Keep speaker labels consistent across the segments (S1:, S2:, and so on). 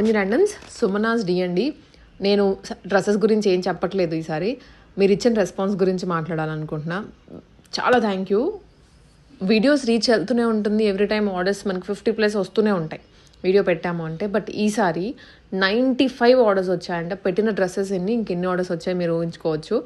S1: Manju randoms సుమనాస్ DND నేను dresses గురించి ఏం చెప్పట్లేదు ఈసారి. మీరు ఇచ్చిన రెస్పాన్స్ గురించి మాట్లాడాలనుకుంటున్నా. చాలా థ్యాంక్ యూ వీడియోస్ రీచ్ వెళ్తూనే ఉంటుంది. ఎవ్రీ టైం ఆర్డర్స్ మనకి ఫిఫ్టీ ప్లస్ వస్తూనే ఉంటాయి. వీడియో పెట్టాము అంటే. బట్ ఈసారి నైంటీ ఫైవ్ ఆర్డర్స్ వచ్చాయంటే. పెట్టిన డ్రెస్సెస్ ఎన్ని ఇంకెన్ని ఆర్డర్స్ వచ్చాయి మీరు ఊహించుకోవచ్చు.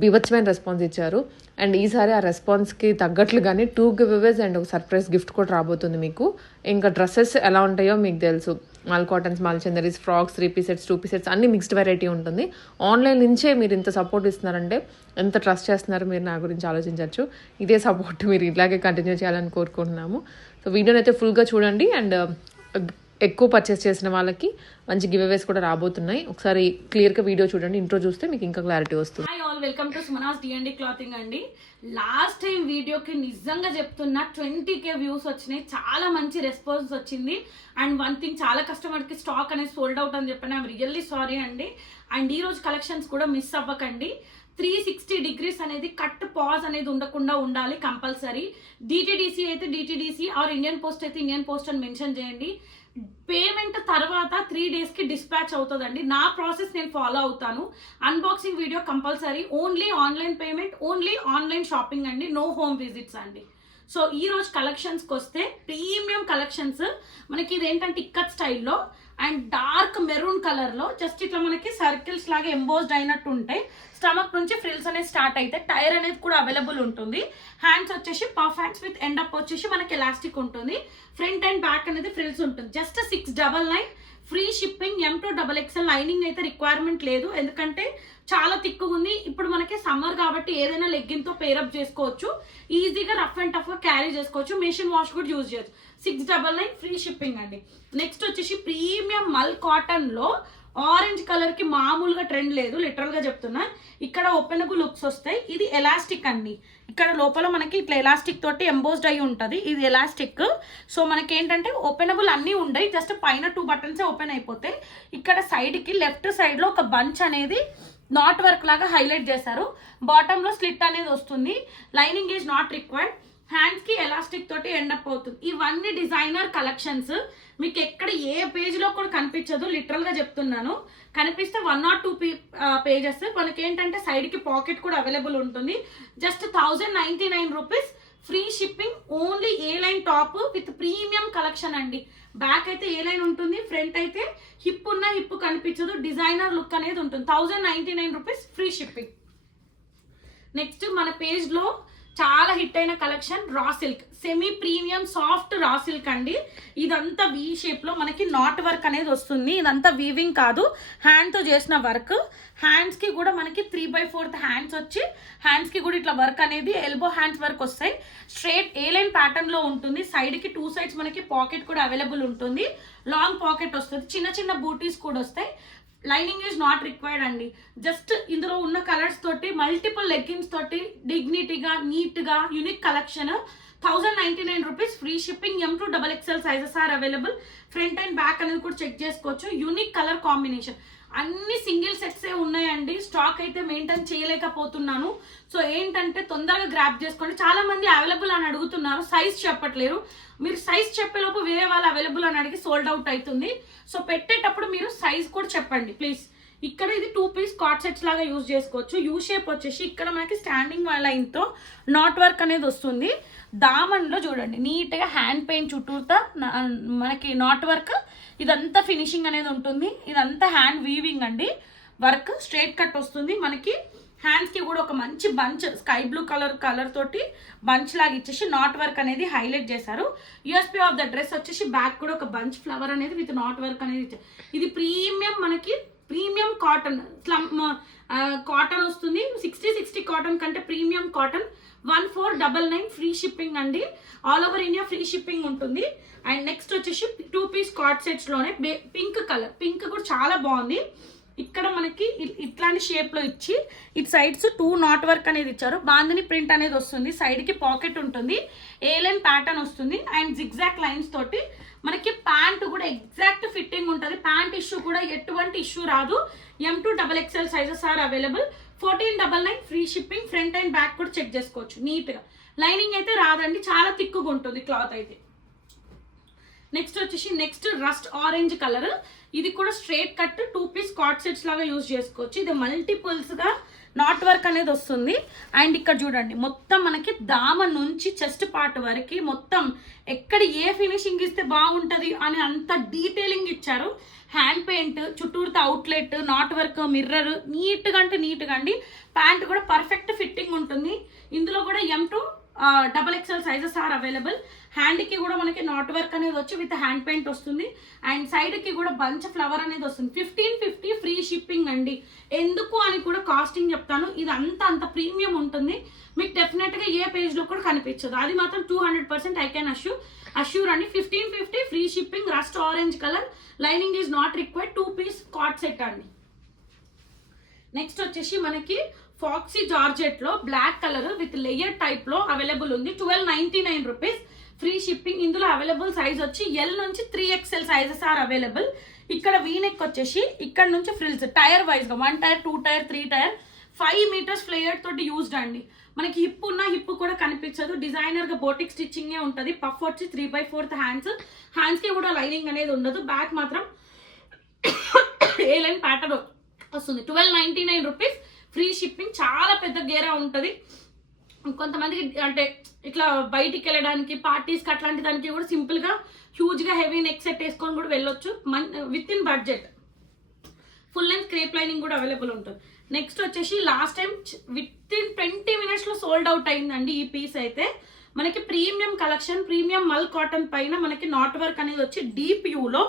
S1: బీభత్సమైన రెస్పాన్స్ ఇచ్చారు. అండ్ ఈసారి ఆ రెస్పాన్స్కి తగ్గట్లుగానే టూ గివ్అవేస్ అండ్ ఒక సర్ప్రైజ్ గిఫ్ట్ కూడా రాబోతుంది మీకు. ఇంకా డ్రెస్సెస్ ఎలా ఉంటాయో మీకు తెలుసు. Mul cottons mul Chanderis frocks three piece sets two piece sets అన్ని మిక్స్డ్ వెరైటీ ఉంటుంది. ఆన్లైన్ నుంచే మీరు ఇంత సపోర్ట్ ఇస్తున్నారంటే ఎంత ట్రస్ట్ చేస్తున్నారు మీరు నా గురించి ఆలోచించవచ్చు. ఇదే సపోర్ట్ మీరు ఇలాగే కంటిన్యూ చేయాలని కోరుకుంటున్నాము. సో వీడియోని అయితే ఫుల్గా చూడండి అండ్ uh, ఎక్కువ పర్చేస్ చేసిన వాళ్ళకి మంచి గివ్ అవేస్ కూడా రాబోతున్నాయి. ఒకసారి క్లియర్గా వీడియో చూడండి ఇంట్రో చూస్తే మీకు ఇంకా క్లారిటీ వస్తుంది.
S2: All welcome to Sumana's DMD clothing అండి. లాస్ట్ టైం వీడియోకి నిజంగా చెప్తున్నా ట్వంటీ కే వ్యూస్ వచ్చినాయి. చాలా మంచి రెస్పాన్స్ వచ్చింది. అండ్ వన్ థింగ్ చాలా కస్టమర్కి స్టాక్ అనేది సోల్డ్ అవుట్ అని చెప్పాను ఐమ్ రియల్లీ సారీ అండి. అండ్ ఈ రోజు కలెక్షన్స్ కూడా మిస్ అవ్వకండి. త్రీ సిక్స్టీ డిగ్రీస్ అనేది కట్ పాజ్ అనేది ఉండకుండా ఉండాలి కంపల్సరీ డిటీడీసీ అయితే డిటీడీసీ ఆర్ ఇండియన్ పోస్ట్ అయితే ఇండియన్ పోస్ట్ అని మెన్షన్ చేయండి. పేమెంట్ తర్వాత త్రీ డేస్కి డిస్పాచ్ అవుతుందండి. నా ప్రాసెస్ నేను ఫాలో అవుతాను. Unboxing video compulsory. Only online payment only online shopping అండి. నో హోమ్ విజిట్స్ అండి. సో ఈ రోజు కలెక్షన్స్కి వస్తే ప్రీమియం కలెక్షన్స్. మనకి ఇదేంటంటే ఇక్కత్ స్టైల్లో అండ్ డార్క్ మెరూన్ కలర్లో జస్ట్ ఇట్లా మనకి సర్కిల్స్ లాగా ఎంబోజ్డ్ అయినట్టు ఉంటాయి. స్టమక్ నుంచి ఫ్రిల్స్ అనేది స్టార్ట్ అయితే టైర్ అనేది కూడా అవైలబుల్ ఉంటుంది. హ్యాండ్స్ వచ్చేసి puff hands with end up వచ్చేసి మనకి ఎలాస్టిక్ ఉంటుంది. ఫ్రంట్ అండ్ బ్యాక్ అనేది ఫ్రిల్స్ ఉంటుంది. Just six double nine free shipping M to double XL lining అయితే రిక్వైర్మెంట్ లేదు. ఎందుకంటే చాలా తిక్కుగా ఉంది. ఇప్పుడు మనకి సమ్మర్ కాబట్టి ఏదైనా లెగ్గిన్తో పేరప్ చేసుకోవచ్చు. ఈజీగా రఫ్ అండ్ టఫ్ క్యారీ చేసుకోవచ్చు. మిషన్ వాష్ కూడా యూజ్ చేయొచ్చు. Six double nine free shipping అండి. నెక్స్ట్ వచ్చేసి ప్రీమియం మల్ కాటన్లో ఆరెంజ్ కలర్కి మామూలుగా ట్రెండ్ లేదు లిటరల్గా చెప్తున్నా. ఇక్కడ ఓపెనబుల్ లుక్స్ వస్తాయి. ఇది ఎలాస్టిక్ అండి. ఇక్కడ లోపల మనకి ఇట్లా ఎలాస్టిక్ తోటి ఎంబోస్డ్ అయి ఉంటుంది. ఇది ఎలాస్టిక్ సో మనకి ఏంటంటే ఓపెనబుల్ అన్నీ ఉండయి. జస్ట్ పైన టూ బటన్స్ ఓపెన్ అయిపోతాయి ఇక్కడ సైడ్కి లెఫ్ట్ సైడ్లో ఒక బంచ్ అనేది నాట్ వర్క్ లాగా హైలైట్ చేశారు. బాటంలో స్లిట్ అనేది వస్తుంది. లైనింగ్ ఈజ్ నాట్ రిక్వైర్డ్ హ్యాండ్స్కి ఎలాస్టిక్ తోటి ఎండప్ అవుతుంది. ఇవన్నీ డిజైనర్ కలెక్షన్స్ మీకు ఎక్కడ ఏ పేజ్లో కూడా కనిపించదు లిటరల్గా చెప్తున్నాను. కనిపిస్తే వన్ నాట్ టూ పేజెస్ మనకి ఏంటంటే సైడ్కి పాకెట్ కూడా అవైలబుల్ ఉంటుంది. Just thousand ninety nine rupees free shipping only A line top with premium collection అండి. బ్యాక్ అయితే ఏ లైన్ ఉంటుంది ఫ్రంట్ అయితే హిప్ ఉన్న హిప్ కనిపించదు డిజైనర్ లుక్ అనేది ఉంటుంది. Thousand ninety nine rupees free shipping next మన పేజ్లో చాలా హిట్ అయిన collection raw silk semi premium soft raw silk అండి. ఇదంతా వీ షేప్లో మనకి నాట్ వర్క్ అనేది వస్తుంది. ఇదంతా వీవింగ్ కాదు. హ్యాండ్తో చేసిన వర్క్ హ్యాండ్స్కి కూడా మనకి త్రీ బై ఫోర్త్ హ్యాండ్స్ వచ్చి హ్యాండ్స్కి కూడా ఇట్లా వర్క్ అనేది ఎల్బో హ్యాండ్స్ వర్క్ వస్తాయి. స్ట్రేట్ ఏ లైన్ ప్యాటర్న్లో ఉంటుంది. సైడ్కి టూ సైడ్స్ మనకి పాకెట్ కూడా అవైలబుల్ ఉంటుంది. లాంగ్ పాకెట్ వస్తుంది. చిన్న చిన్న బూటీస్ కూడా వస్తాయి. లైనింగ్ ఈజ్ నాట్ రిక్వైర్డ్ అండి. జస్ట్ ఇందులో ఉన్న కలర్స్ తోటి మల్టిపుల్ లెగ్గిన్స్ తోటి డిగ్నిటీగా నీట్గా unique collection thousand ninety nine rupees free shipping M to double XL sizes are available front and back అనేది కూడా చెక్ చేసుకోవచ్చు. యూనిక్ కలర్ కాంబినేషన్ అన్ని సింగిల్ సెట్స్ ఉన్నాయండి. స్టాక్ అయితే మెయింటైన్ చేయలేకపోతున్నాను. సో ఏంటంటే తొందరగా గ్రాప్ చేసుకోండి. చాలా మంది అవైలబుల్ అని అడుగుతున్నారు. సైజ్ చెప్పట్లేరు. మీరు సైజ్ చెప్పేలోపు వేరే వాళ్ళు అవైలబుల్ అని అడిగి సోల్డ్ అవుట్ అవుతుంది. సో పెట్టేటప్పుడు మీరు సైజ్ కూడా చెప్పండి ప్లీజ్. ఇక్కడ ఇది టూ పీస్ కాట్ సెట్స్ లాగా యూజ్ చేసుకోవచ్చు. యూ షేప్ వచ్చేసి ఇక్కడ మనకి స్టాండింగ్ లైన్తో నాట్ వర్క్ అనేది వస్తుంది. దామన్లో చూడండి నీట్గా హ్యాండ్ పెయింట్ చుట్టూతా మనకి నాట్ వర్క్ ఇదంతా ఫినిషింగ్ అనేది ఉంటుంది. ఇదంతా హ్యాండ్ వీవింగ్ అండి. వర్క్ స్ట్రైట్ కట్ వస్తుంది. మనకి హ్యాండ్స్కి కూడా ఒక మంచి bunch sky blue colour colour తోటి బంచ్ లాగా ఇచ్చేసి నాట్ వర్క్ అనేది హైలైట్ చేశారు. యూఎస్పీ ఆఫ్ ద డ్రెస్ వచ్చేసి బ్యాక్ కూడా ఒక బంచ్ ఫ్లవర్ అనేది విత్ నాట్ వర్క్ అనేది ఇచ్చారు. ఇది ప్రీమియం మనకి ప్రీమియం కాటన్ స్లమ్ కాటన్ వస్తుంది. సిక్స్టీ సిక్స్టీ కాటన్ కంటే premium cotton one four double nine free shipping అండి. All over India free shipping ఉంటుంది. అండ్ నెక్స్ట్ వచ్చేసి టూ పీస్ కార్డ్ సెట్స్లోనే బే పింక్ కలర్ పింక్ కూడా చాలా బాగుంది. ఇక్కడ మనకి ఇ- ఇట్లాంటి షేప్లో ఇచ్చి ఇటు సైడ్స్ టూ నాట్ వర్క్ అనేది ఇచ్చారు. బాందిని ప్రింట్ అనేది వస్తుంది. సైడ్కి పాకెట్ ఉంటుంది. ఏలైన్ ప్యాటర్న్ వస్తుంది. అండ్ జిగ్జాక్ట్ లైన్స్ తోటి మనకి ప్యాంట్ కూడా ఎగ్జాక్ట్ ఫిట్టింగ్ ఉంటుంది. ప్యాంట్ ఇష్యూ కూడా ఎటువంటి ఇష్యూ రాదు. M to double XL sizes are available fourteen double nine free shipping front and back కూడా చెక్ చేసుకోవచ్చు నీట్గా. లైనింగ్ అయితే రాదండి చాలా తిక్కుగా ఉంటుంది క్లాత్ అయితే. నెక్స్ట్ వచ్చేసి నెక్స్ట్ రస్ట్ ఆరెంజ్ కలర్. ఇది కూడా straight cut two piece cord sets లాగా యూజ్ చేసుకోవచ్చు. ఇది మల్టిపుల్స్గా నాట్ వర్క్ అనేది వస్తుంది. అండ్ ఇక్కడ చూడండి మొత్తం మనకి దామ నుంచి చెస్ట్ పార్ట్ వరకు మొత్తం ఎక్కడ ఏ ఫినిషింగ్ ఇస్తే బాగుంటుంది అని అంత డీటెయిలింగ్ ఇచ్చారు. హ్యాండ్ పెయింట్ చుట్టూరుతో అవుట్లెట్ నాట్ వర్క్ మిర్రర్ నీట్గా అంటే నీట్గా అండి. ప్యాంట్ కూడా పర్ఫెక్ట్ ఫిట్టింగ్ ఉంటుంది. ఇందులో కూడా M to double XL sizes are available హ్యాండ్కి కూడా మనకి నాట్ వర్క్ అనేది వచ్చి విత్ హ్యాండ్ పెయింట్ వస్తుంది. అండ్ సైడ్కి కూడా బంచ్ ఫ్లవర్ అనేది వస్తుంది. ఫిఫ్టీన్ ఫిఫ్టీ ఫ్రీ షిప్పింగ్ అండి. ఎందుకు అని కూడా కాస్టింగ్ చెప్తాను. ఇది అంత అంత ప్రీమియం ఉంటుంది. మీకు డెఫినెట్గా ఏ పేజ్లో కూడా కనిపించదు. అది మాత్రం two hundred percent I can assure assure అండి. Fifteen fifty free shipping rust orange colour lining is not required two piece cord set అండి. నెక్స్ట్ వచ్చేసి మనకి ఫాక్సీ జార్జెట్లో బ్లాక్ కలర్ విత్ లేయర్ టైప్లో అవైలబుల్ ఉంది. Twelve ninety nine rupees. Free shipping ఇందులో available size వచ్చి L నుంచి three XL sizes are available ఇక్కడ వీనెక్ వచ్చేసి ఇక్కడ నుంచి ఫ్రిల్స్ టైర్ వైజ్గా one tier two tier three tier five metres flare తోటి యూజ్డ్ అండి. మనకి హిప్ ఉన్న హిప్ కూడా కనిపించదు. డిజైనర్గా బోటిక్ స్టిచ్చింగ్ ఉంటుంది. పఫ్ వచ్చి త్రీ బై ఫోర్త్ హ్యాండ్స్ హ్యాండ్స్కి కూడా లైనింగ్ అనేది ఉండదు. బ్యాక్ మాత్రం ఏ లైన్ ప్యాటర్న్ వస్తుంది. Twelve ninety nine rupees free shipping చాలా పెద్ద గేరా ఉంటుంది. కొంతమందికి అంటే ఇట్లా బయటికి వెళ్ళడానికి పార్టీస్కి అట్లాంటి దానికి కూడా సింపుల్గా హ్యూజ్గా హెవీ నెక్ సెట్ వేసుకొని కూడా వెళ్ళొచ్చు. Mann within budget full length crepe lining కూడా అవైలబుల్ ఉంటుంది. నెక్స్ట్ వచ్చేసి last time within twenty మినిట్స్లో సోల్డ్ అవుట్ అయిందండి ఈ పీస్ అయితే. మనకి premium collection premium mul cotton పైన మనకి నాట్ వర్క్ అనేది వచ్చి డీప్ యూలో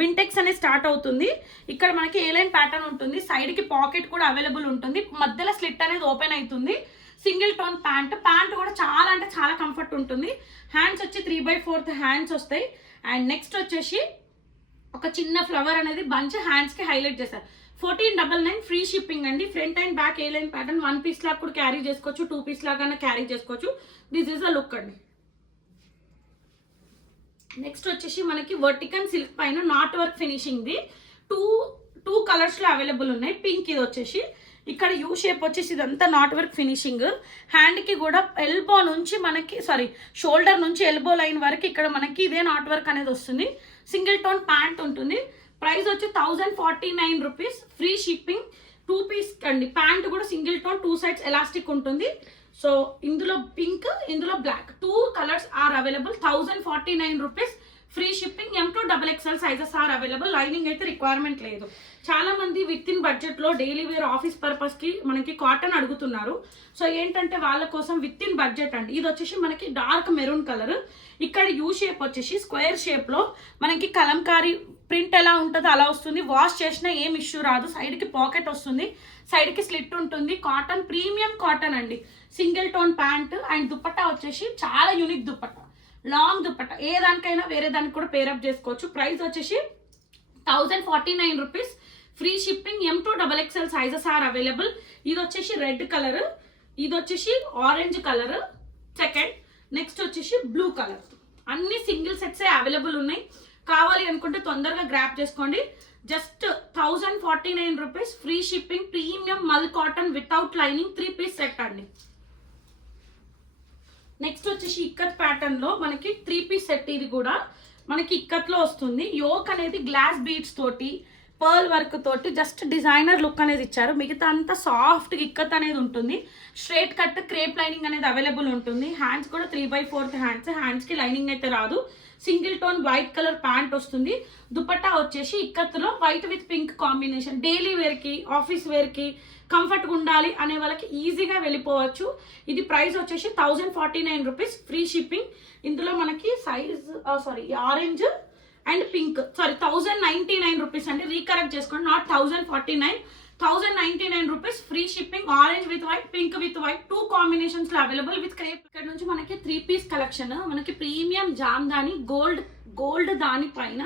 S2: వింటెక్స్ అనేది స్టార్ట్ అవుతుంది. ఇక్కడ మనకి ఏ లైన్ ప్యాటర్న్ ఉంటుంది సైడ్కి పాకెట్ కూడా అవైలబుల్ ఉంటుంది. మధ్యలో స్లిట్ అనేది ఓపెన్ అవుతుంది. సింగిల్ టోన్ ప్యాంట్ ప్యాంట్ కూడా చాలా అంటే చాలా కంఫర్ట్ ఉంటుంది. హ్యాండ్స్ వచ్చి త్రీ బై ఫోర్త్ హ్యాండ్స్ వస్తాయి. అండ్ నెక్స్ట్ వచ్చేసి ఒక చిన్న ఫ్లవర్ అనేది బంచ్ హ్యాండ్స్కి హైలైట్ చేశారు fourteen double nine free shipping అండి. Front and back A line pattern one piece లాగా కూడా క్యారీ చేసుకోవచ్చు టూ పీస్ లాగా క్యారీ చేసుకోవచ్చు. దిస్ ఈజ్ అ లుక్ అండి. నెక్స్ట్ వచ్చేసి మనకి వర్టికన్ సిల్క్ పైన నాట్ వర్క్ ఫినిషింగ్ ది. టూ టూ కలర్స్లో అవైలబుల్ ఉన్నాయి. పింక్ ఇది వచ్చేసి. ఇక్కడ యూ షేప్ వచ్చేసి ఇదంతా నాట్ వర్క్ ఫినిషింగ్ హ్యాండ్కి కూడా ఎల్బో నుంచి మనకి సారీ షోల్డర్ నుంచి ఎల్బో లైన్ వరకు ఇక్కడ మనకి ఇదే నాట్ వర్క్ అనేది వస్తుంది. సింగిల్ టోన్ ప్యాంట్ ఉంటుంది. ప్రైస్ వచ్చి thousand forty nine rupees. Free shipping. Two piece అండి. ప్యాంట్ కూడా single tone two sides elastic ఉంటుంది. సో ఇందులో పింక్ ఇందులో black two colours are available thousand forty nine rupees. Free shipping M to double XL sizes are available lining అయితే requirement లేదు. చాలా మంది with in బడ్జెట్లో డైలీ వేర్ ఆఫీస్ పర్పస్కి మనకి కాటన్ అడుగుతున్నారు. సో ఏంటంటే వాళ్ళ కోసం విత్ ఇన్ బడ్జెట్ అండి. ఇది వచ్చేసి మనకి డార్క్ మెరూన్ కలర్ ఇక్కడ యూ షేప్ వచ్చేసి స్క్వేర్ షేప్లో మనకి కలంకారీ ప్రింట్ ఎలా ఉంటుందో అలా వస్తుంది. వాష్ చేసినా ఏం ఇష్యూ రాదు. సైడ్కి పాకెట్ వస్తుంది. సైడ్కి స్లిట్ ఉంటుంది. కాటన్ ప్రీమియం కాటన్ అండి. Single tone pant and dupatta వచ్చేసి చాలా యూనిక్ దుపట్టా లాంగ్ దుపట్టా ఏ దానికైనా వేరే దానికి కూడా పేరప్ చేసుకోవచ్చు. ప్రైస్ వచ్చేసి thousand forty nine rupees. Free shipping M to double XL sizes are available ఇది వచ్చేసి రెడ్ కలర్. ఇది వచ్చేసి ఆరెంజ్ కలర్. సెకండ్ నెక్స్ట్ వచ్చేసి బ్లూ కలర్. అన్ని సింగిల్ సెట్సే అవైలబుల్ ఉన్నాయి. కావాలి అనుకుంటే తొందరగా గ్రాప్ చేసుకోండి. Just thousand forty nine rupees free shipping premium mul cotton without lining three piece set అండి. నెక్స్ట్ వచ్చేసి ఇక్కత్ ప్యాటర్న్లో మనకి త్రీ పీస్ సెట్ ఇది కూడా మనకి ఇక్కత్లో వస్తుంది. యోక్ అనేది గ్లాస్ బీడ్స్ తోటి పర్ల్ వర్క్ తోటి జస్ట్ డిజైనర్ లుక్ అనేది ఇచ్చారు. మిగతా అంతా సాఫ్ట్ ఇక్కత్ అనేది ఉంటుంది. స్ట్రేట్ కట్ క్రేప్ లైనింగ్ అనేది అవైలబుల్ ఉంటుంది. హ్యాండ్స్ కూడా త్రీ బై ఫోర్త్ హ్యాండ్స్ హ్యాండ్స్కి లైనింగ్ అయితే రాదు. Single tone white colour pant వస్తుంది. దుపట్టా వచ్చేసి ఇక్కత్తులో white with pink combination daily వేర్కి ఆఫీస్ వేర్కి కంఫర్ట్గా ఉండాలి అనే వాళ్ళకి ఈజీగా వెళ్ళిపోవచ్చు. ఇది ప్రైస్ వచ్చేసి thousand forty nine rupees free shipping ఇందులో మనకి size sorry orange and pink sorry thousand ninety nine rupees అండి. రీకరెక్ట్ చేసుకోండి not thousand forty nine thousand ninety nine rupees free shipping orange with white pink with white two కాంబినేషన్స్లో available with crepe ఇక్కడ నుంచి మనకి three piece collection మనకి premium jamdani gold gold దాని పైన.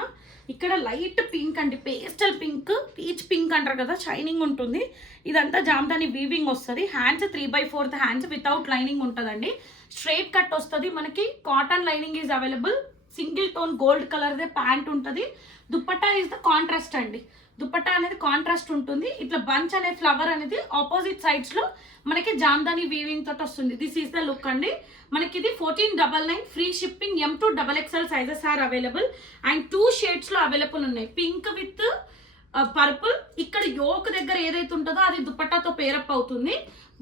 S2: ఇక్కడ light pink అండి పేస్టల్ పింక్ పీచ్ పింక్ అంటారు కదా షైనింగ్ ఉంటుంది. ఇదంతా జామ్దాని వీవింగ్ వస్తుంది. Hands three by fourth hands without lining ఉంటుందండి. స్ట్రైట్ కట్ వస్తుంది. మనకి cotton lining is available single tone gold కలర్దే pant ఉంటుంది. దుప్పట్టా ఈజ్ ద కాంట్రాస్ట్ అండి. దుపట్టా అనేది కాంట్రాస్ట్ ఉంటుంది. ఇట్లా బంచ్ అనే ఫ్లవర్ అనేది ఆపోజిట్ సైడ్స్లో మనకి జామ్దాని వీవింగ్ తోటి వస్తుంది. దిస్ ఈస్ ద లుక్ అండి. మనకి ఇది fourteen double nine free shipping M to double XL sizes are available and two షేడ్స్లో available ఉన్నాయి. పింక్ విత్ పర్పుల్ ఇక్కడ యోక్ దగ్గర ఏదైతే ఉంటుందో అది దుపట్టాతో పేరప్ అవుతుంది.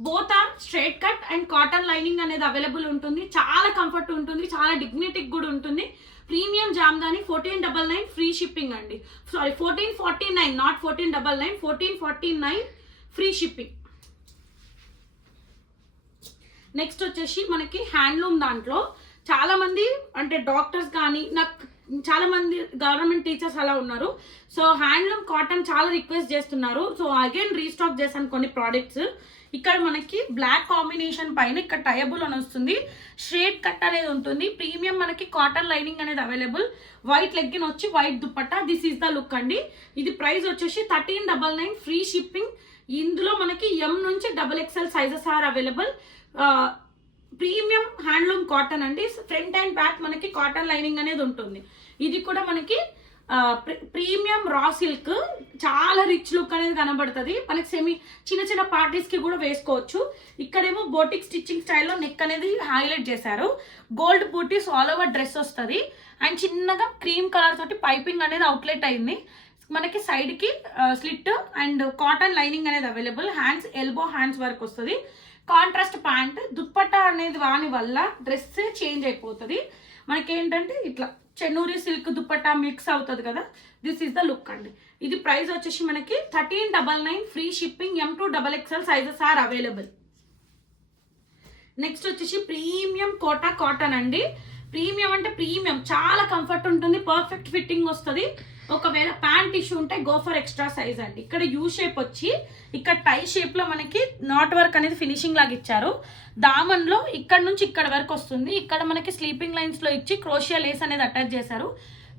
S2: Both are straight cut and cotton lining అనేది అవైలబుల్ ఉంటుంది. చాలా కంఫర్ట్ ఉంటుంది. చాలా డిగ్నిటిక్ కూడా ఉంటుంది. Premium jamdani fourteen double nine free shipping అండి. Sorry fourteen forty nine not fourteen double nine fourteen forty nine free shipping next వచ్చేసి మనకి హ్యాండ్లూమ్ దాంట్లో చాలా మంది అంటే డాక్టర్స్ కానీ నాకు చాలా మంది గవర్నమెంట్ టీచర్స్ అలా ఉన్నారు. సో హ్యాండ్లూమ్ కాటన్ చాలా రిక్వెస్ట్ చేస్తున్నారు. సో అగైన్ రీస్టాక్ చేశాను కొన్ని ప్రోడక్ట్స్ ఇక్కడ మనకి బ్లాక్ కాంబినేషన్ పైన ఇక్కడ టయబుల్ అని వస్తుంది. షేడ్ కట్ అనేది ఉంటుంది. ప్రీమియం మనకి కాటన్ లైనింగ్ అనేది అవైలబుల్ వైట్ లెగ్గిన్ వచ్చి white dupatta. This is the look అండి. ఇది ప్రైస్ వచ్చేసి thirteen double nine free shipping ఇందులో మనకి ఎం నుంచి double XL sizes are available premium handloom cotton అండి. ఫ్రంట్ అండ్ బ్యాక్ మనకి కాటన్ లైనింగ్ అనేది ఉంటుంది. ఇది కూడా మనకి ప్రీమియం రా సిల్క్ చాలా రిచ్ లుక్ అనేది కనబడుతుంది. మనకి సెమీ చిన్న చిన్న పార్టీస్కి కూడా వేసుకోవచ్చు. ఇక్కడేమో బోటిక్ స్టిచ్చింగ్ స్టైల్లో నెక్ అనేది హైలైట్ చేశారు. గోల్డ్ బూటీస్ ఆల్ ఓవర్ డ్రెస్ వస్తుంది. అండ్ చిన్నగా క్రీమ్ కలర్ తోటి పైపింగ్ అనేది అవుట్లెట్ అయింది. మనకి సైడ్కి స్లిట్ అండ్ కాటన్ లైనింగ్ అనేది అవైలబుల్. హ్యాండ్స్ ఎల్బో హ్యాండ్స్ వరకు వస్తుంది. కాంట్రాస్ట్ ప్యాంట్ దుప్పట్ట అనేది వాని వల్ల డ్రెస్ చేంజ్ అయిపోతుంది. మనకి ఏంటంటే ఇట్లా. చెన్నూరి సిల్క్ దుప్పట్టా మిక్స్ అవుతుంది కదా? దిస్ ఈస్ ద లుక్ అండి. ఇది ప్రైస్ వచ్చేసి మనకి thirteen double nine free shipping M to double XL sizes are available next వచ్చేసి ప్రీమియం కోటా కాటన్ అండి. ప్రీమియం అంటే ప్రీమియం చాలా కంఫర్ట్ ఉంటుంది పర్ఫెక్ట్ ఫిట్టింగ్ వస్తుంది. ఒకవేళ ప్యాంట్ ఇష్యూ ఉంటే గో ఫర్ ఎక్స్ట్రా సైజ్ అండి. ఇక్కడ యూ షేప్ వచ్చి ఇక్కడ టై షేప్లో మనకి నాట్ వర్క్ అనేది ఫినిషింగ్ లాగా ఇచ్చారు. దామన్లో ఇక్కడ నుంచి ఇక్కడ వరకు వస్తుంది. ఇక్కడ మనకి స్లీపింగ్ లైన్స్లో ఇచ్చి క్రోషియా లేస్ అనేది అటాచ్ చేశారు.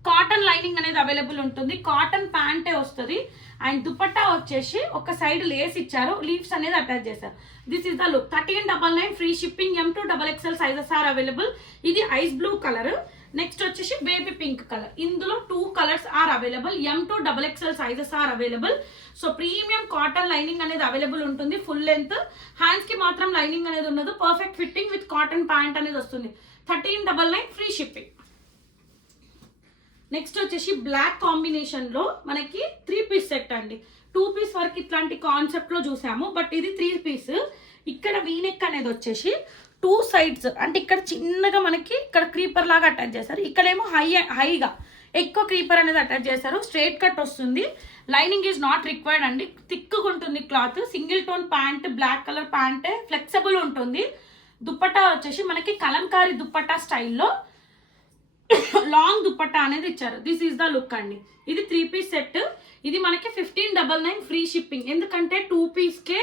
S2: కాటన్ లైనింగ్ అనేది అవైలబుల్ ఉంటుంది. కాటన్ ప్యాంటే వస్తుంది. అండ్ దుపట్టా వచ్చేసి ఒక సైడ్ లేస్ ఇచ్చారు. లీవ్స్ అనేది అటాచ్ చేశారు. This is the look thirteen double nine free shipping M two double XL sizes are available ఇది ఐస్ బ్లూ కలర్ నెక్స్ట్ వచ్చేసి బేబీ పింక్ కలర్ ఇందులో two colours are available M to double XL sizes are available so premium cotton lining అనేది available ఉంటుంది full length హ్యాండ్స్కి మాత్రం lining అనేది ఉండదు. Perfect fitting with cotton pant అనేది వస్తుంది. Thirteen double nine free shipping next వచ్చేసి బ్లాక్ కాంబినేషన్లో మనకి త్రీ పీస్ సెట్ అండి. టూ పీస్ వరకు ఇట్లాంటి కాన్సెప్ట్లో చూసాము బట్ ఇది త్రీ పీస్ ఇక్కడ వీనెక్ అనేది వచ్చేసి టూ సైడ్స్ అంటే ఇక్కడ చిన్నగా మనకి ఇక్కడ క్రీపర్ లాగా అటాచ్ చేశారు. ఇక్కడేమో హై హైగా ఎక్కువ క్రీపర్ అనేది అటాచ్ చేశారు. స్ట్రైట్ కట్ వస్తుంది. లైనింగ్ ఈజ్ నాట్ రిక్వైర్డ్ అండి. థిక్గా ఉంటుంది cloth single tone pant black colour pant flexible ఉంటుంది. దుప్పటా వచ్చేసి మనకి కలంకారీ దుప్పట్టా స్టైల్లో లాంగ్ దుప్పట్టా అనేది ఇచ్చారు. దిస్ ఈస్ ద లుక్ అండి. ఇది త్రీ పీస్ సెట్ ఇది మనకి fifteen double nine free shipping ఎందుకంటే టూ పీస్కే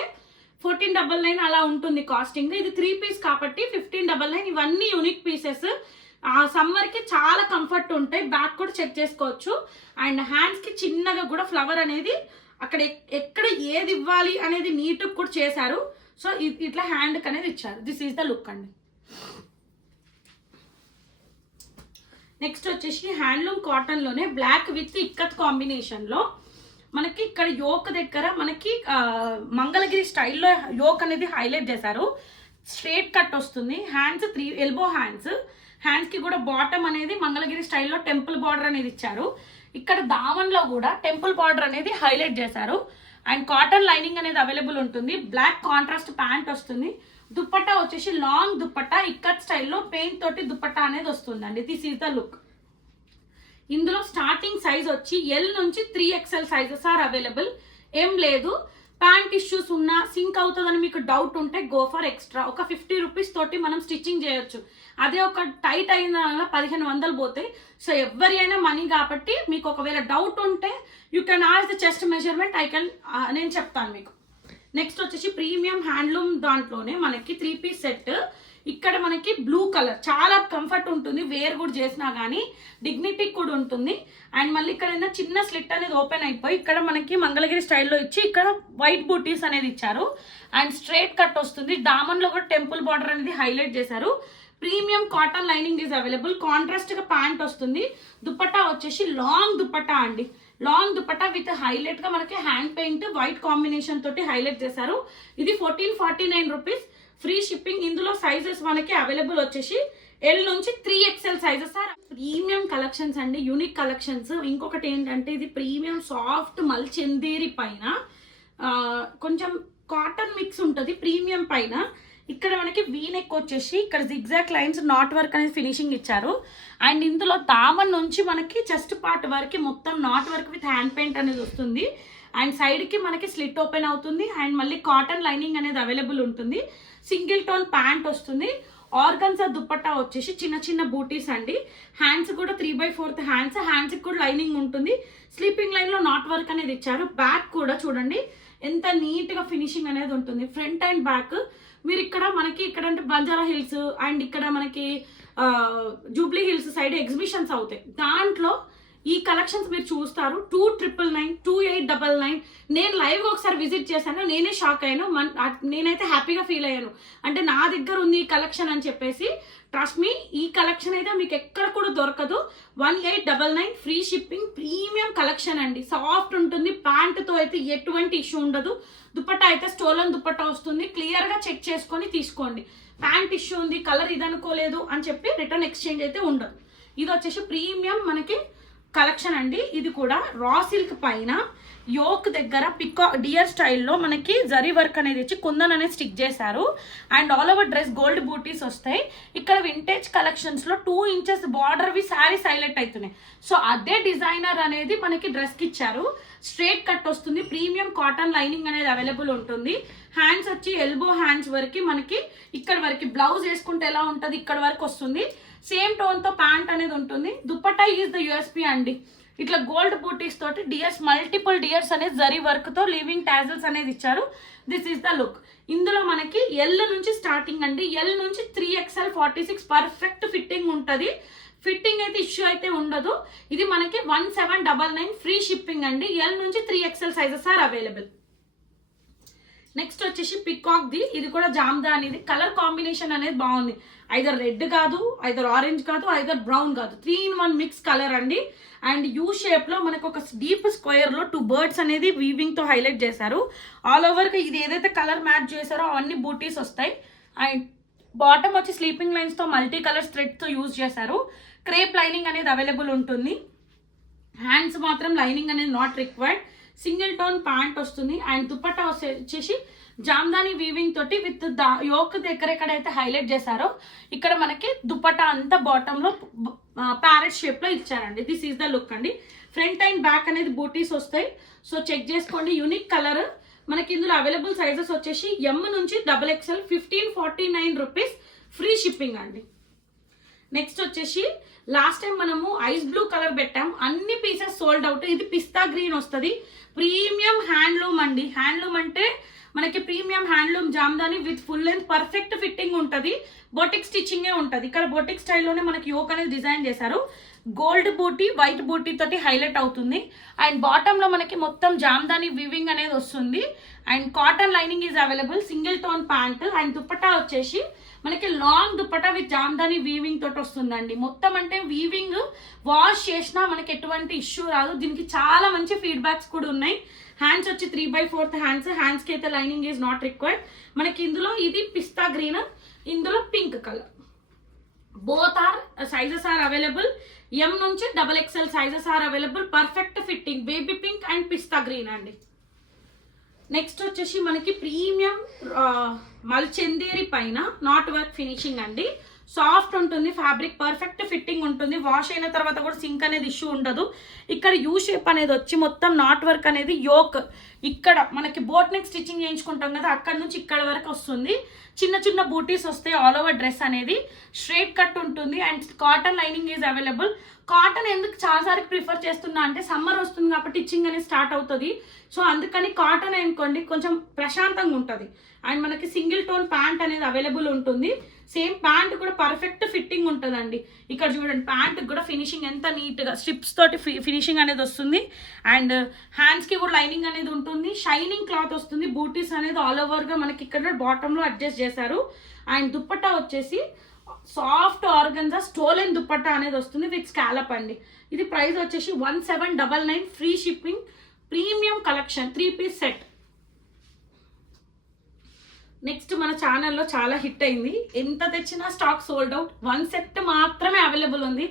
S2: ఫోర్టీన్ డబల్ నైన్ అలా ఉంటుంది కాస్టింగ్. ఇది త్రీ పీస్ కాబట్టి ఫిఫ్టీన్ డబల్ నైన్ ఇవన్నీ యూనిక్ పీసెస్. ఆ చాలా కంఫర్ట్ ఉంటాయి. బ్యాక్ కూడా చెక్ చేసుకోవచ్చు. అండ్ హ్యాండ్స్కి చిన్నగా కూడా ఫ్లవర్ అనేది అక్కడ ఎక్కడ ఏది ఇవ్వాలి అనేది నీట్ కూడా చేశారు. సో ఇ- ఇట్లా హ్యాండ్కి అనేది ఇచ్చారు. దిస్ ఈస్ ద లుక్ అండి. నెక్స్ట్ వచ్చేసి హ్యాండ్లూమ్ కాటన్లోనే బ్లాక్ విత్ ఇక్కత్ కాంబినేషన్లో మనకి ఇక్కడ యోక్ దగ్గర మనకి మంగళగిరి స్టైల్లో యోక్ అనేది హైలైట్ చేశారు. స్ట్రేట్ కట్ వస్తుంది. హ్యాండ్స్ త్రీ ఎల్బో హ్యాండ్స్ హ్యాండ్స్కి కూడా బాటమ్ అనేది మంగళగిరి స్టైల్లో టెంపుల్ బార్డర్ అనేది ఇచ్చారు. ఇక్కడ దావన్లో కూడా టెంపుల్ బార్డర్ అనేది హైలైట్ చేశారు. అండ్ కాటన్ లైనింగ్ అనేది అవైలబుల్ ఉంటుంది. బ్లాక్ కాంట్రాస్ట్ ప్యాంట్ వస్తుంది. దుప్పట్టా వచ్చేసి లాంగ్ దుప్పట్టా ఇక్కత్ స్టైల్లో పెయింట్ తోటి దుప్పట్టా అనేది వస్తుందండి. దిస్ ఈజ్ ద లుక్ ఇందులో స్టార్టింగ్ సైజ్ వచ్చి ఎల్ నుంచి three XL sizes are available ఏం లేదు. ప్యాంట్ ఇష్యూస్ ఉన్నా సింక్ అవుతుందని మీకు డౌట్ ఉంటే గో ఫర్ ఎక్స్ట్రా ఒక ఫిఫ్టీ రూపీస్ తోటి మనం స్టిచ్చింగ్ చేయొచ్చు. అదే ఒక టైట్ అయిన వల్ల పదిహేను వందలు పోతాయి సో ఎవరి అయినా మనీ కాబట్టి మీకు ఒకవేళ డౌట్ ఉంటే you can ask the chest measurement I can నేను చెప్తాను మీకు. నెక్స్ట్ వచ్చేసి ప్రీమియం హ్యాండ్లూమ్ దాంట్లోనే మనకి త్రీ పీస్ సెట్ ఇక్కడ మనకి బ్లూ కలర్ చాలా కంఫర్ట్ ఉంటుంది. వేర్ కూడా చేసినా కానీ డిగ్నిటీ కూడా ఉంటుంది. అండ్ మళ్ళీ ఇక్కడ ఏదైనా చిన్న స్లిట్ అనేది ఓపెన్ అయిపోయి ఇక్కడ మనకి మంగళగిరి స్టైల్లో ఇచ్చి ఇక్కడ వైట్ బూటీస్ అనేది ఇచ్చారు. అండ్ స్ట్రైట్ కట్ వస్తుంది. డామన్లో కూడా టెంపుల్ బార్డర్ అనేది హైలైట్ చేశారు. Premium cotton lining is available కాంట్రాస్ట్గా ప్యాంట్ వస్తుంది. దుపట్టా వచ్చేసి లాంగ్ దుపట్టా అండి. లాంగ్ దుపట్టా విత్ హైలైట్గా మనకి హ్యాండ్ పెయింట్ వైట్ కాంబినేషన్ తోటి హైలైట్ చేశారు. ఇది fourteen forty nine rupees free shipping ఇందులో సైజెస్ మనకి అవైలబుల్ వచ్చేసి ఎల్ నుంచి three XL sizes sir. Premium collections అండి యూనిక్ కలెక్షన్స్ ఇంకొకటి ఏంటంటే ఇది ప్రీమియం సాఫ్ట్ మల్చెందేరి పైన కొంచెం కాటన్ మిక్స్ ఉంటుంది ప్రీమియం పైన. ఇక్కడ మనకి వీనెక్ వచ్చేసి ఇక్కడ జిగ్జాక్ లైన్స్ నాట్ వర్క్ అనేది ఫినిషింగ్ ఇచ్చారు. అండ్ ఇందులో దామన్ నుంచి మనకి చెస్ట్ పార్ట్ వరకు మొత్తం knot work with hand paint అనేది వస్తుంది. అండ్ సైడ్కి మనకి స్లిట్ ఓపెన్ అవుతుంది. అండ్ మళ్ళీ కాటన్ లైనింగ్ అనేది అవైలబుల్ ఉంటుంది. సింగిల్ టోన్ ప్యాంట్ వస్తుంది. ఆర్గన్సా దుప్పట్టా వచ్చేసి చిన్న చిన్న బూటీస్ అండి. హ్యాండ్స్ కూడా త్రీ బై ఫోర్త్ హ్యాండ్స్ హ్యాండ్స్కి కూడా లైనింగ్ ఉంటుంది. స్లీపింగ్ లైన్లో నాట్ వర్క్ అనేది ఇచ్చారు. బ్యాక్ కూడా చూడండి. ఎంత నీట్గా ఫినిషింగ్ అనేది ఉంటుంది. ఫ్రంట్ అండ్ బ్యాక్ మీరు ఇక్కడ మనకి ఇక్కడ అంటే బంజారా హిల్స్ అండ్ ఇక్కడ మనకి జూబ్లీ హిల్స్ సైడ్ ఎగ్జిబిషన్స్ అవుతాయి. దాంట్లో ఈ కలెక్షన్స్ మీరు చూస్తారు. Two triple nine two eight double nine. నేను లైవ్ ఒకసారి విజిట్ చేశాను. నేనే షాక్ అయ్యాను. మన్- నేనైతే హ్యాపీగా ఫీల్ అయ్యాను. అంటే నా దగ్గర ఉంది ఈ కలెక్షన్ అని చెప్పేసి. ట్రస్ట్ మీ ఈ కలెక్షన్ అయితే మీకు ఎక్కడ కూడా దొరకదు. One eight double nine free shipping premium collection అండి. సాఫ్ట్ ఉంటుంది. ప్యాంటుతో అయితే ఎటువంటి ఇష్యూ ఉండదు. దుపట్టా అయితే స్టోలన్ దుపట్టా వస్తుంది. క్లియర్గా చెక్ చేసుకొని తీసుకోండి. ప్యాంట్ ఇష్యూ ఉంది కలర్ ఇది అనుకోలేదు అని చెప్పి రిటర్న్ ఎక్స్చేంజ్ అయితే ఉండదు. ఇది వచ్చేసి ప్రీమియం మనకి కలెక్షన్ అండి. ఇది కూడా రా సిల్క్ పైన యోక్ దగ్గర పికా డియర్ స్టైల్లో మనకి జరీ వర్క్ అనేది ఇచ్చి కుందన్ అనేది స్టిక్ చేశారు. And all over dress gold బూటీస్ వస్తాయి. ఇక్కడ వింటేజ్ కలెక్షన్స్లో టూ ఇంచెస్ బార్డర్వి శారీస్ హైలైట్ అవుతున్నాయి సో అదే డిజైనర్ అనేది మనకి డ్రెస్కి ఇచ్చారు. స్ట్రేట్ కట్ వస్తుంది. ప్రీమియం కాటన్ లైనింగ్ అనేది అవైలబుల్ ఉంటుంది. హ్యాండ్స్ వచ్చి ఎల్బో హ్యాండ్స్ వరకు మనకి ఇక్కడ వరకు బ్లౌజ్ వేసుకుంటే ఎలా ఉంటుంది? ఇక్కడ వరకు వస్తుంది. సేమ్ టోన్తో ప్యాంట్ అనేది ఉంటుంది. దుపట్టా ఈజ్ ద యూఎస్పి అండి. ఇట్లా గోల్డ్ బూటీస్ తోటి డియర్స్ మల్టిపుల్ డియర్స్ అనేది జరీ వర్క్తో లివింగ్ టాజల్స్ అనేది ఇచ్చారు. దిస్ ఈస్ ద లుక్ ఇందులో మనకి ఎల్ నుంచి స్టార్టింగ్ అండి. ఎల్ నుంచి three XL forty six perfect fitting ఉంటుంది. ఫిట్టింగ్ అయితే ఇష్యూ అయితే ఉండదు. ఇది మనకి one seven double nine free shipping అండి. ఎల్ నుంచి three XL sizes are available next వచ్చేసి పికాక్ ది. ఇది కూడా జామ్దానిది. కలర్ కాంబినేషన్ అనేది బాగుంది. ఐదర్ రెడ్ కాదు ఐదర్ ఆరెంజ్ కాదు ఐదర్ బ్రౌన్ కాదు. Three in one mix colour అండి. అండ్ యూ షేప్లో మనకు ఒక డీప్ స్క్వేర్లో టూ బర్డ్స్ అనేది వీవింగ్తో హైలైట్ చేశారు. ఆల్ ఓవర్గా ఇది ఏదైతే కలర్ మ్యాచ్ చేశారో అవన్నీ బూటీస్ వస్తాయి. అండ్ బాటమ్ వచ్చి స్లీపింగ్ లైన్స్తో మల్టీ కలర్ థ్రెడ్ యూజ్ చేశారు. క్రేప్ లైనింగ్ అనేది అవైలబుల్ ఉంటుంది. హ్యాండ్స్ మాత్రం లైనింగ్ అనేది not required single tone pant వస్తుంది. అండ్ దుప్పట్ట వస్తే- వచ్చేసి జామ్దాని వీవింగ్ తోటి విత్ దా యోక్ దగ్గర ఎక్కడైతే హైలైట్ చేశారో ఇక్కడ మనకి దుపట్టా అంతా బాటంలో ప్యారెట్ షేప్లో ఇచ్చారండి. దిస్ ఈస్ ద లుక్ అండి. ఫ్రంట్ అండ్ బ్యాక్ అనేది బూటీస్ వస్తాయి. సో చెక్ చేసుకోండి. యూనిక్ కలర్ మనకి ఇందులో అవైలబుల్ సైజెస్ వచ్చేసి ఎమ్ నుంచి double XL fifteen forty nine rupees free shipping అండి. నెక్స్ట్ వచ్చేసి లాస్ట్ టైం మనము ఐస్ బ్లూ కలర్ పెట్టాం. అన్ని పీసెస్ సోల్డ్ అవుట్ ఇది పిస్తా గ్రీన్ వస్తుంది. ప్రీమియం హ్యాండ్లూమ్ అండి. హ్యాండ్లూమ్ అంటే మనకి premium handloom jamdani with full length perfect fitting ఉంటుంది. బొటిక్ స్టిచ్చింగే ఉంటుంది. ఇక్కడ బొటిక్ స్టైల్లోనే మనకి యోక్ అనేది డిజైన్ చేశారు. గోల్డ్ బూటీ వైట్ బూటీ తోటి హైలైట్ అవుతుంది. అండ్ బాటంలో మనకి మొత్తం జామ్దాని వివింగ్ అనేది వస్తుంది. And cotton lining is available single tone pant and dupatta వచ్చేసి మనకి long dupatta with jamdani weaving తోటి వస్తుందండి. మొత్తం అంటే వీవింగ్ వాష్ చేసినా మనకి ఎటువంటి ఇష్యూ రాదు. దీనికి చాలా మంచి ఫీడ్బ్యాక్స్ కూడా ఉన్నాయి. హ్యాండ్స్ వచ్చి త్రీ బై ఫోర్త్ హ్యాండ్స్ హ్యాండ్స్కి అయితే లైనింగ్ ఈజ్ నాట్ రిక్వైర్డ్ మనకి ఇందులో ఇది పిస్తా గ్రీన్ ఇందులో pink colour both are sizes are available M నుంచి double XL sizes are available perfect fitting baby pink and pista green అండి. నెక్స్ట్ వచ్చేసి మనకి ప్రీమియం మల్చందేరి పైన నాట్ వర్క్ ఫినిషింగ్ అండి. సాఫ్ట్ ఉంటుంది ఫ్యాబ్రిక్ పర్ఫెక్ట్ ఫిట్టింగ్ ఉంటుంది. వాష్ అయిన తర్వాత కూడా సింక్ అనేది ఇష్యూ ఉండదు. ఇక్కడ యూ షేప్ అనేది వచ్చి మొత్తం నాట్ వర్క్ అనేది యోక్ ఇక్కడ మనకి బోట్ నెక్ స్టిచ్చింగ్ చేయించుకుంటాం కదా అక్కడ నుంచి ఇక్కడ వరకు వస్తుంది. చిన్న చిన్న బూటీస్ వస్తాయి ఆల్ ఓవర్ డ్రెస్ అనేది. స్ట్రేట్ కట్ ఉంటుంది and cotton lining is available cotton ఎందుకు చాలాసార్లు ప్రిఫర్ చేస్తున్నా అంటే సమ్మర్ వస్తుంది కాబట్టి టిచ్చింగ్ అనేది స్టార్ట్ అవుతుంది. సో అందుకని కాటన్ అనుకోండి కొంచెం ప్రశాంతంగా ఉంటుంది. అండ్ మనకి సింగిల్ టోన్ ప్యాంట్ అనేది అవైలబుల్ ఉంటుంది. సేమ్ ప్యాంట్ కూడా పర్ఫెక్ట్ ఫిట్టింగ్ ఉంటుందండి. ఇక్కడ చూడండి ప్యాంట్ కూడా ఫినిషింగ్ ఎంత నీట్గా స్ట్రిప్స్ తోటి ఫినిషింగ్ అనేది వస్తుంది. అండ్ హ్యాండ్స్కి కూడా లైనింగ్ అనేది ఉంటుంది. షైనింగ్ క్లాత్ వస్తుంది. బూటీస్ అనేది ఆల్ ఓవర్గా మనకి ఇక్కడ బాటంలో అడ్జస్ట్ చేశారు. అండ్ దుప్పట్టా వచ్చేసి సాఫ్ట్ ఆర్గన్జా స్టోలెన్ దుప్పట్టా అనేది వస్తుంది విత్ స్కాలప్ అండి. ఇది ప్రైస్ వచ్చేసి one seven double nine free shipping premium collection three piece set. Next మన ఛానల్లో చాలా హిట్ అయింది. ఎంత తెచ్చినా stock sold out. One set మాత్రమే అవైలబుల్ ఉంది.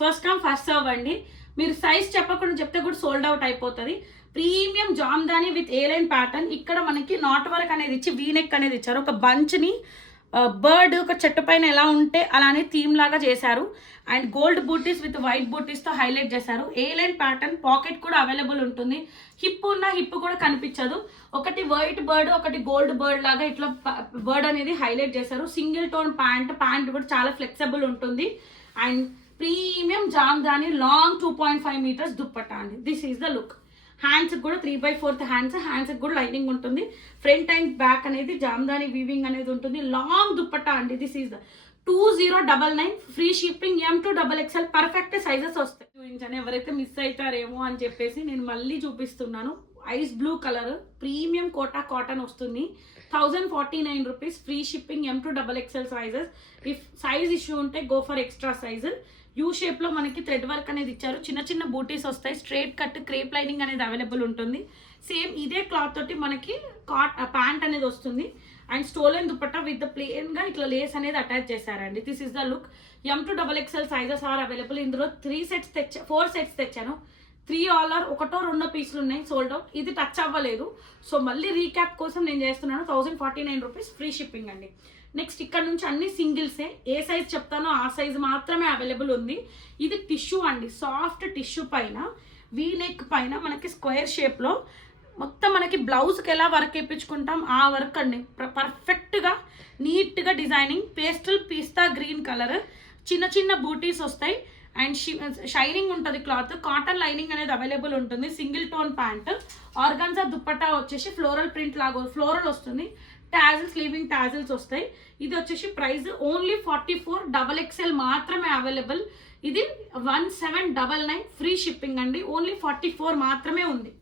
S2: ఫస్ట్ కమ్ ఫస్ట్ సర్వ్ అండి. మీరు సైజ్ చెప్పకుండా చెప్తే కూడా సోల్డ్ అవుట్ అయిపోతుంది. Premium jamdani with A line pattern. ఇక్కడ మనకి నాట్ వర్క్ అనేది ఇచ్చి వీనెక్ అనేది ఇచ్చారు. ఒక బంచ్ని బర్డ్ ఒక చెట్టు పైన ఎలా ఉంటే అలానే థీమ్ లాగా చేశారు. And gold booties with white బూటీస్తో హైలైట్ చేశారు. ఏ లైన్ ప్యాటర్న్ పాకెట్ కూడా అవైలబుల్ ఉంటుంది. హిప్ ఉన్న హిప్ కూడా కనిపించదు. ఒకటి వైట్ బర్డ్ ఒకటి గోల్డ్ బర్డ్ లాగా ఇట్లా బర్డ్ అనేది హైలైట్ చేశారు. సింగిల్ టోన్ ప్యాంట్ ప్యాంట్ కూడా చాలా ఫ్లెక్సిబుల్ ఉంటుంది. And premium jamdani long two point five metres dupatta అండి. దిస్ ఈజ్ ద లుక్ హ్యాండ్స్కి కూడా త్రీ బై ఫోర్త్ హ్యాండ్స్ హ్యాండ్స్కి కూడా లైనింగ్ ఉంటుంది. ఫ్రంట్ అండ్ బ్యాక్ అనేది జామ్దాని వీవింగ్ అనేది ఉంటుంది. లాంగ్ దుప్పట్టా అండి this is the two zero double nine free shipping M two double XL perfect sizes వస్తాయి. చూపించాను ఎవరైతే మిస్ అవుతారేమో అని చెప్పేసి నేను మళ్ళీ చూపిస్తున్నాను. Ice blue colour premium Kota cotton వస్తుంది. Thousand forty nine rupees free shipping M two double XL sizes if size issue ఉంటే go for extra size U షేప్లో మనకి థ్రెడ్ వర్క్ అనేది ఇచ్చారు. చిన్న చిన్న బూటీస్ వస్తాయి. స్ట్రేట్ కట్ క్రేప్ లైనింగ్ అనేది అవైలబుల్ ఉంటుంది. సేమ్ ఇదే క్లాత్ తోటి మనకి కాట్ ప్యాంట్ అనేది వస్తుంది. అండ్ స్టోలెన్ దుపట్టా విత్ ప్లేన్గా ఇట్లా లేస్ అనేది అటాచ్ చేశారండి. This is the look M to double XL sizes are available ఇందులో త్రీ సెట్స్ తెచ్చా ఫోర్ సెట్స్ తెచ్చాను. త్రీ ఆలర్ ఒకటో రెండో పీసులు ఉన్నాయి. సోల్డ్ అవుట్ ఇది టచ్ అవ్వలేదు. సో మళ్ళీ రీక్యాప్ కోసం నేను చేస్తున్నాను. Thousand forty nine rupees free shipping అండి. నెక్స్ట్ ఇక్కడ నుంచి అన్ని సింగిల్సే ఏ సైజ్ చెప్తానో ఆ సైజ్ మాత్రమే అవైలబుల్ ఉంది. ఇది టిష్యూ అండి సాఫ్ట్ టిష్యూ పైన వీ నెక్ పైన మనకి స్క్వేర్ షేప్లో మొత్తం మనకి బ్లౌజ్కి ఎలా వర్క్ వేయించుకుంటాం ఆ వర్క్ అండి. పర్ఫెక్ట్గా నీట్గా డిజైనింగ్ పేస్టల్ పిస్తా గ్రీన్ కలర్ చిన్న చిన్న బూటీస్ వస్తాయి. అండ్ షైనింగ్ ఉంటుంది క్లాత్ కాటన్ లైనింగ్ అనేది అవైలబుల్ ఉంటుంది. Single tone pant organza dupatta వచ్చేసి ఫ్లోరల్ ప్రింట్ లాగా ఫ్లోరల్ వస్తుంది. టాజిల్స్ లీవింగ్ టాజిల్స్ వస్తాయి. ఇది వచ్చేసి price only forty four double XL మాత్రమే అవైలబుల్. ఇది one seven double nine free shipping అండి. ఓన్లీ ఫార్టీ ఫోర్ మాత్రమే ఉంది.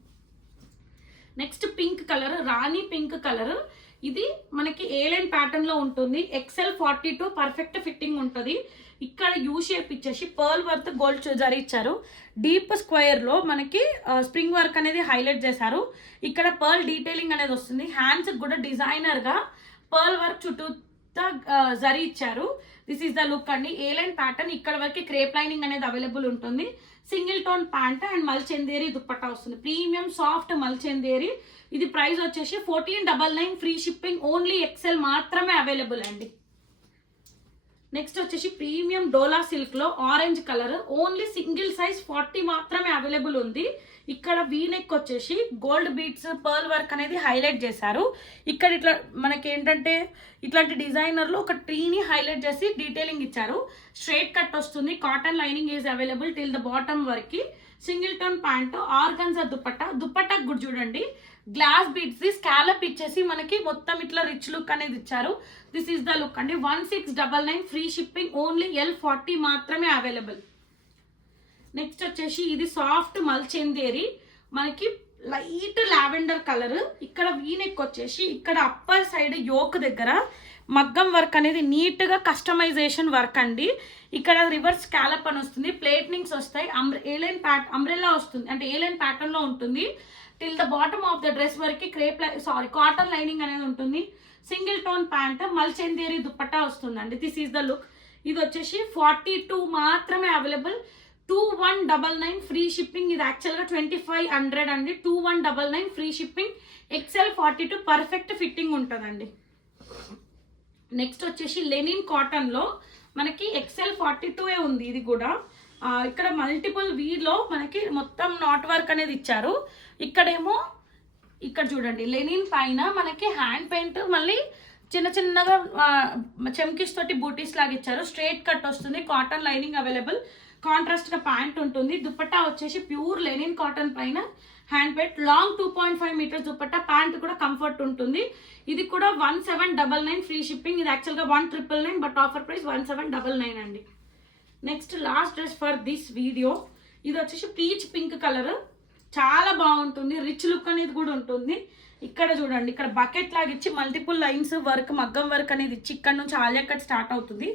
S2: నెక్స్ట్ పింక్ కలర్ రాణి పింక్ కలర్. ఇది మనకి ఏలైన్ ప్యాటర్న్లో ఉంటుంది. XL forty two perfect fitting ఉంటుంది. ఇక్కడ యూ షేప్ ఇచ్చేసి పర్ల్ వర్త్ గోల్డ్ జరీ ఇచ్చారు. డీప్ స్క్వేర్లో మనకి స్ప్రింగ్ వర్క్ అనేది హైలైట్ చేశారు. ఇక్కడ పర్ల్ డీటెయిలింగ్ అనేది వస్తుంది. హ్యాండ్స్కి కూడా డిజైనర్గా పర్ల్ వర్క్ చుట్టూ జరీ ఇచ్చారు. దిస్ ఈస్ ద లుక్ అండి. ఏ లైన్ ప్యాటర్న్ ఇక్కడ వరకు క్రేప్ లైనింగ్ అనేది అవైలబుల్ ఉంటుంది. Single tone pant and mulchanderi dupatta వస్తుంది. ప్రీమియం సాఫ్ట్ మల్చెందేరి ఇది ప్రైస్ వచ్చేసి fourteen double nine free shipping only XL మాత్రమే అవైలబుల్ అండి. నెక్స్ట్ వచ్చేసి ప్రీమియం డోలా సిల్క్లో orange colour only single size forty మాత్రమే అవైలబుల్ ఉంది. ఇక్కడ వీనెక్ వచ్చేసి గోల్డ్ బీట్స్ పర్ల్ వర్క్ అనేది హైలైట్ చేశారు. ఇక్కడ ఇట్లా మనకి ఏంటంటే ఇట్లాంటి డిజైనర్లో ఒక ట్రీని హైలైట్ చేసి డీటెయిలింగ్ ఇచ్చారు. స్ట్రైట్ కట్ వస్తుంది cotton lining is available till the bottom వరకు. Single tone pant organza dupatta. Dupatta కూడా చూడండి. గ్లాస్ బీడ్స్ స్కాలప్ ఇచ్చేసి మనకి మొత్తం ఇట్లా రిచ్ లుక్ అనేది ఇచ్చారు. దిస్ ఈస్ ద లుక్ అండి. One six double nine free shipping only L forty మాత్రమే అవైలబుల్ నెక్స్ట్ వచ్చేసి ఇది సాఫ్ట్ మల్చెందేరి మనకి లైట్ లావెండర్ కలర్ ఇక్కడ వీనెక్ వచ్చేసి ఇక్కడ అప్పర్ సైడ్ యోక్ దగ్గర మగ్గం వర్క్ అనేది నీట్గా కస్టమైజేషన్ వర్క్ అండి. ఇక్కడ రివర్స్ క్యాలప్ అని వస్తుంది. ప్లేట్నింగ్స్ వస్తాయి. అంబ్రె ఏలైన్ ప్యాట్ అంబ్రెల్లా వస్తుంది. అంటే ఏలైన్ ప్యాటర్న్లో ఉంటుంది. Till the bottom of the dress వరకు క్రేప్ సారీ కాటన్ లైనింగ్ అనేది ఉంటుంది. సింగిల్ టోన్ ప్యాంట్ మల్చెందేరి దుప్పట్టా వస్తుందండి. దిస్ ఈస్ ద లుక్ ఇది వచ్చేసి ఫార్టీ టూ మాత్రమే available two one double nine free shipping ఇది యాక్చువల్గా ట్వంటీ ఫైవ్ హండ్రెడ్ అండి. Two one double nine free shipping XL forty two perfect fitting ఉంటుందండి. నెక్స్ట్ వచ్చేసి linen కాటన్లో మనకి ఎక్సెల్ ఫార్టీ టూ ఉంది ఇది కూడా. ఇక్కడ మల్టిపుల్ వీలో మనకి మొత్తం నాట్ వర్క్ అనేది ఇచ్చారు. ఇక్కడేమో ఇక్కడ చూడండి లెనిన్ పైన మనకి హ్యాండ్ పెయింట్ మళ్ళీ చిన్న చిన్నగా చెమ్కిస్ తోటి బూటీస్ లాగా ఇచ్చారు. స్ట్రైట్ కట్ వస్తుంది కాటన్ లైనింగ్ అవైలబుల్ కాంట్రాస్ట్గా ప్యాంట్ ఉంటుంది. దుపట్టా వచ్చేసి ప్యూర్ లెనిన్ కాటన్ పైన hand paint long two point five meters dupatta pant కూడా కంఫర్ట్ ఉంటుంది. ఇది కూడా one seven double nine free shipping ఇది యాక్చువల్గా one triple nine but offer price one seven double nine అండి. Next last dress for this video ఇది వచ్చేసి peach pink colour చాలా బాగుంటుంది. రిచ్ లుక్ అనేది కూడా ఉంటుంది. ఇక్కడ చూడండి ఇక్కడ బకెట్ లాగా ఇచ్చి మల్టిపుల్ లైన్స్ వర్క్ మగ్గం వర్క్ అనేది ఇచ్చి ఇక్కడ నుంచి ఆలియా కట్ స్టార్ట్ అవుతుంది.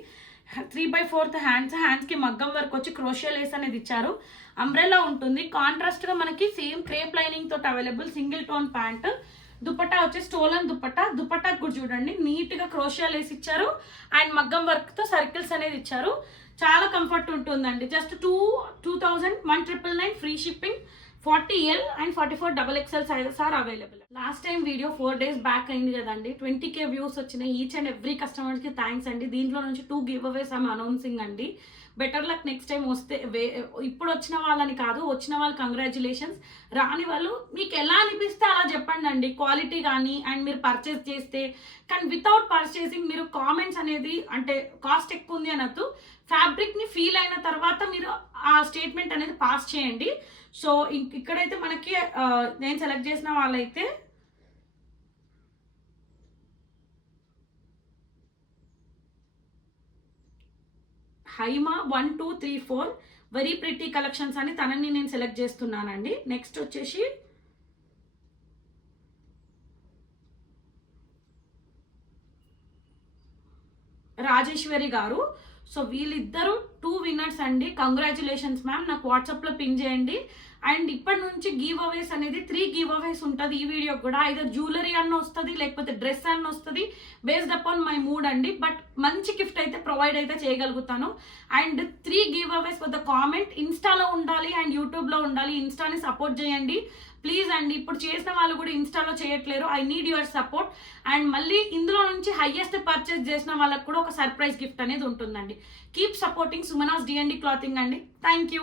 S2: త్రీ బై ఫోర్త్ హ్యాండ్స్ హ్యాండ్స్కి మగ్గం వర్క్ వచ్చి క్రోషియా లేస్ అనేది ఇచ్చారు. అంబ్రెలా ఉంటుంది. కాంట్రాస్ట్గా మనకి సేమ్ క్రేప్ లైనింగ్ తోటి available single tone pant dupatta వచ్చి స్టోలన్ దుపట్టా. దుపట్టా కూడా చూడండి నీట్గా క్రోషియాలు వేసి ఇచ్చారు. అండ్ మగ్గం వర్క్తో సర్కిల్స్ అనేది ఇచ్చారు. చాలా కంఫర్ట్ ఉంటుందండి. Just two two thousand one triple nine free shipping forty L and forty four double XL sizes are available. Last time video four days back అయింది కదండి. ట్వంటీ కే వ్యూస్ వచ్చినాయి. Each and every కస్టమర్కి thanks అండి. దీంట్లో నుంచి two give అవేస్ I'm announcing అండి. Better luck next time వస్తే వే ఇప్పుడు వచ్చిన వాళ్ళని కాదు వచ్చిన వాళ్ళు కంగ్రాచులేషన్స్ రాని వాళ్ళు మీకు ఎలా అనిపిస్తే అలా చెప్పండి అండి క్వాలిటీ కానీ అండ్ మీరు పర్చేస్ చేస్తే. కానీ వితౌట్ పర్చేసింగ్ మీరు కామెంట్స్ అనేది అంటే కాస్ట్ ఎక్కువ ఉంది అనొద్దు. ఫ్యాబ్రిక్ని ఫీల్ అయిన తర్వాత మీరు ఆ స్టేట్మెంట్ అనేది పాస్ చేయండి. సో ఇక్కడైతే మనకి నేను సెలెక్ట్ చేసిన వాళ్ళైతే Haima one two three four very pretty collections అని తనని నేను సెలెక్ట్ చేస్తున్నానండి. నెక్స్ట్ వచ్చేసి రాజేశ్వరి గారు సో వీళ్ళిద్దరూ టూ విన్నర్స్ అండి. కంగ్రాచులేషన్స్ మ్యామ్ నాకు వాట్సాప్లో పింగ్ చేయండి. అండ్ ఇప్పటి నుంచి గివ్ అవేస్ అనేది త్రీ గివ్ అవేస్ ఉంటుంది ఈ వీడియో కూడా. ఐదర్ జ్యువెలరీ అన్న వస్తుంది లేకపోతే డ్రెస్ అన్న వస్తుంది. బేస్డ్ అపాన్ మై మూడ్ అండి. బట్ మంచి గిఫ్ట్ అయితే ప్రొవైడ్ అయితే చేయగలుగుతాను. And three give with comment ఇన్స్టాలో ఉండాలి అండ్ యూట్యూబ్లో ఉండాలి. ఇన్స్టాని సపోర్ట్ చేయండి. ప్లీజ్ అండి ఇప్పుడు చేసిన వాళ్ళు కూడా ఇన్స్టాలో చేయట్లేరు. I need your support and మళ్ళీ ఇందులో నుంచి హైయెస్ట్ పర్చేస్ చేసిన వాళ్ళకి కూడా ఒక సర్ప్రైజ్ గిఫ్ట్ అనేది ఉంటుందండి. Keep supporting Sumanas DMD clothing అండి. Thank you